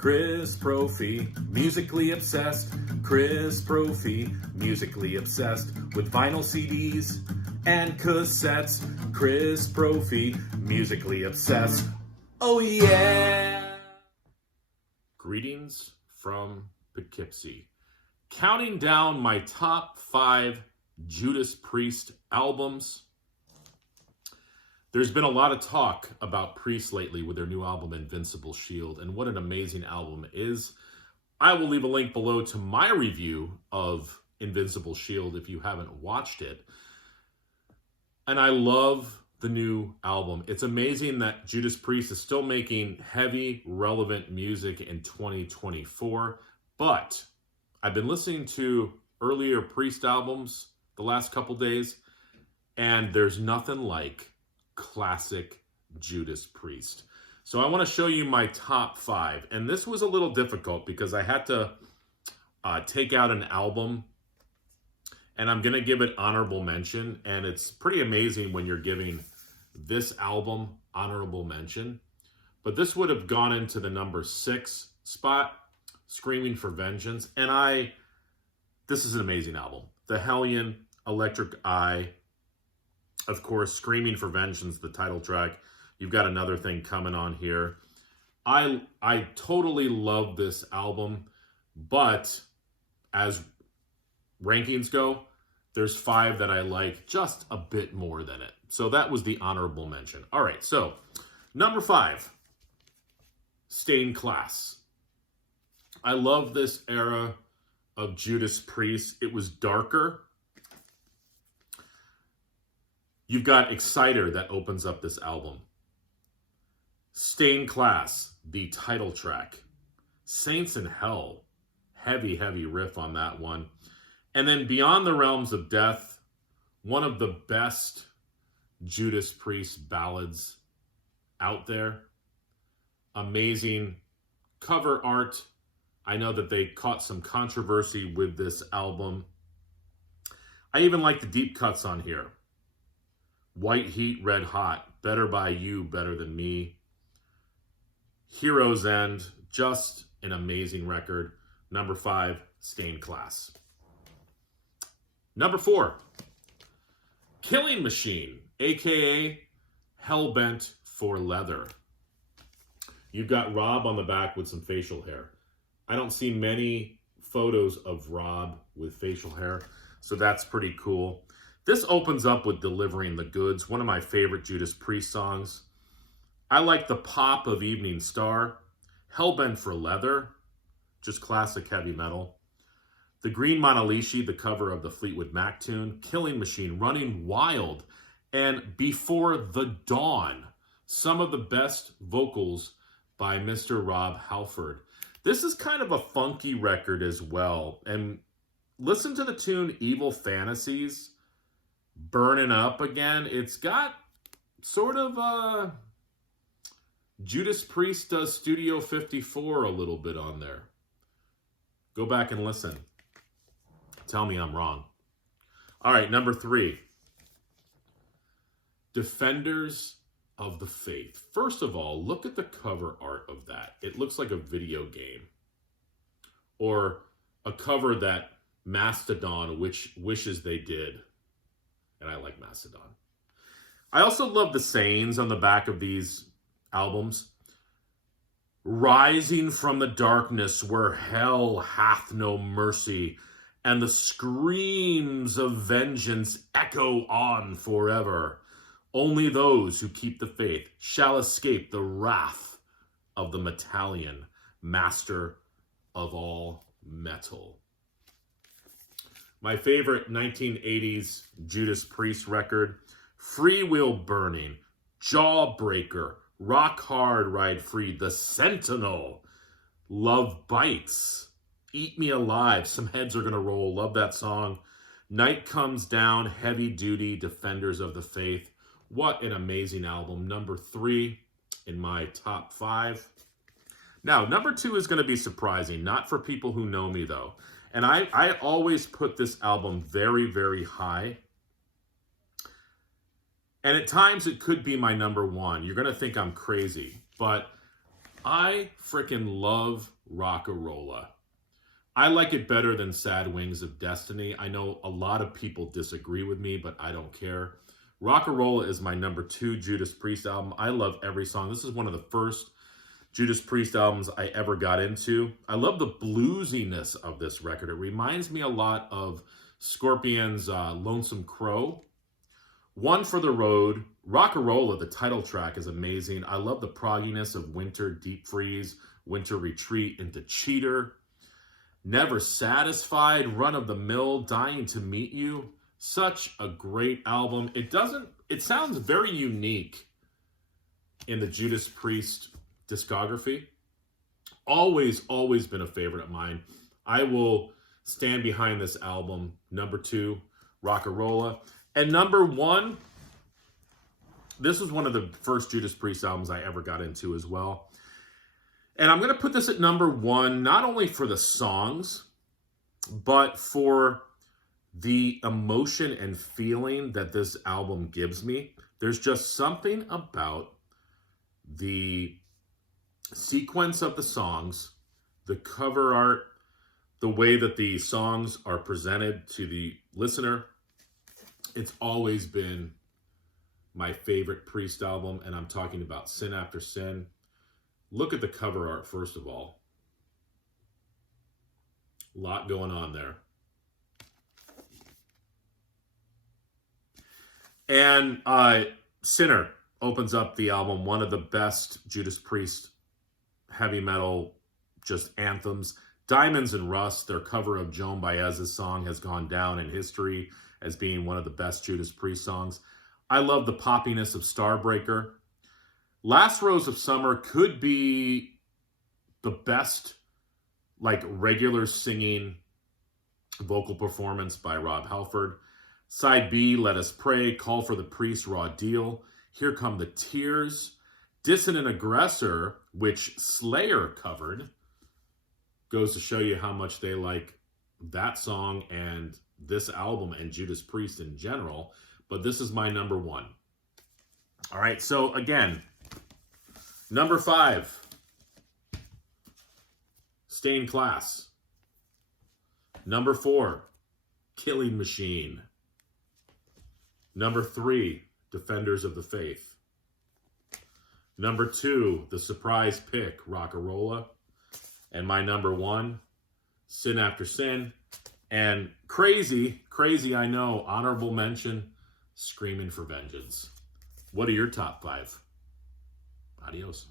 Chris Prophy, musically obsessed. Chris Prophy, musically obsessed with vinyl CDs and cassettes. Chris Prophy, musically obsessed. Oh yeah! Greetings from Poughkeepsie. Counting down my top 5 Judas Priest albums. There's been a lot of talk about Priest lately with their new album, Invincible Shield, and what an amazing album it is. I will leave a link below to my review of Invincible Shield if you haven't watched it. And I love the new album. It's amazing that Judas Priest is still making heavy, relevant music in 2024. But I've been listening to earlier Priest albums the last couple days, and there's nothing like classic Judas Priest. So I want to show you my top 5. And this was a little difficult because I had to take out an album, and I'm going to give it honorable mention. And it's pretty amazing when you're giving this album honorable mention. But this would have gone into the number 6 spot, Screaming for Vengeance. And this is an amazing album. The Hellion, Electric Eye, of course, Screaming for Vengeance, the title track. You've got Another Thing coming on here. I totally love this album, but as rankings go, there's 5 that I like just a bit more than it. So that was the honorable mention. All right, so number 5, Stained Class. I love this era of Judas Priest. It was darker. You've got Exciter that opens up this album. Stained Class, the title track. Saints in Hell, heavy, heavy riff on that one. And then Beyond the Realms of Death, one of the best Judas Priest ballads out there. Amazing cover art. I know that they caught some controversy with this album. I even like the deep cuts on here. White Heat, Red Hot, Better by You, Better Than Me. Hero's End, just an amazing record. Number 5, Stained Class. Number 4, Killing Machine, aka Hellbent for Leather. You've got Rob on the back with some facial hair. I don't see many photos of Rob with facial hair, so that's pretty cool. This opens up with Delivering the Goods, one of my favorite Judas Priest songs. I like the pop of Evening Star. Hellbent for Leather, just classic heavy metal. The Green Monalishi, the cover of the Fleetwood Mac tune. Killing Machine, Running Wild, and Before the Dawn. Some of the best vocals by Mr. Rob Halford. This is kind of a funky record as well. And listen to the tune Evil Fantasies. Burning Up again. It's got sort of Judas Priest does Studio 54 a little bit on there. Go back and listen. Tell me I'm wrong. All right, number 3. Defenders of the Faith. First of all, look at the cover art of that. It looks like a video game. Or a cover that Mastodon wishes they did. And I like Mastodon. I also love the sayings on the back of these albums. Rising from the darkness where hell hath no mercy, and the screams of vengeance echo on forever. Only those who keep the faith shall escape the wrath of the Metallion, master of all metal. My favorite 1980s Judas Priest record, Free Will Burning, Jawbreaker, Rock Hard, Ride Free, The Sentinel, Love Bites, Eat Me Alive, Some Heads Are Gonna Roll, love that song. Night Comes Down, Heavy Duty, Defenders of the Faith. What an amazing album. Number 3 in my top 5. Now, number 2 is going to be surprising, not for people who know me though. And I always put this album very, very high. And at times it could be my number 1. You're going to think I'm crazy, but I freaking love Rockarola. I like it better than Sad Wings of Destiny. I know a lot of people disagree with me, but I don't care. Rockarola is my number 2 Judas Priest album. I love every song. This is one of the first Judas Priest albums I ever got into. I love the bluesiness of this record. It reminds me a lot of Scorpion's Lonesome Crow. One for the Road. Rockarola, the title track, is amazing. I love the progginess of Winter Deep Freeze, Winter Retreat into Cheater. Never Satisfied, Run of the Mill, Dying to Meet You. Such a great album. It sounds very unique in the Judas Priest discography. Always been a favorite of mine. I will stand behind this album. Number 2, Rockarola. And number 1, this was one of the first Judas Priest albums I ever got into as well. And I'm going to put this at number 1, not only for the songs, but for the emotion and feeling that this album gives me. There's just something about the sequence of the songs, the cover art, the way that the songs are presented to the listener. It's always been my favorite Priest album, and I'm talking about Sin After Sin. Look at the cover art, first of all. A lot going on there. And Sinner opens up the album, one of the best Judas Priest heavy metal just anthems. Diamonds and Rust, their cover of Joan Baez's song, has gone down in history as being one of the best Judas Priest songs. I love the poppiness of Starbreaker. Last Rose of Summer could be the best, like, regular singing vocal performance by Rob Halford. Side B, Let Us Pray, Call for the Priest, Raw Deal, Here Come the Tears, Dissonant Aggressor, which Slayer covered, goes to show you how much they like that song and this album and Judas Priest in general. But this is my number 1. All right, so again, number 5, Stained Class. Number 4, Killing Machine. Number 3, Defenders of the Faith. Number 2, the surprise pick, Rockarola. And my number 1, Sin After Sin. And crazy, I know, honorable mention, Screaming for Vengeance. What are your top 5? Adios.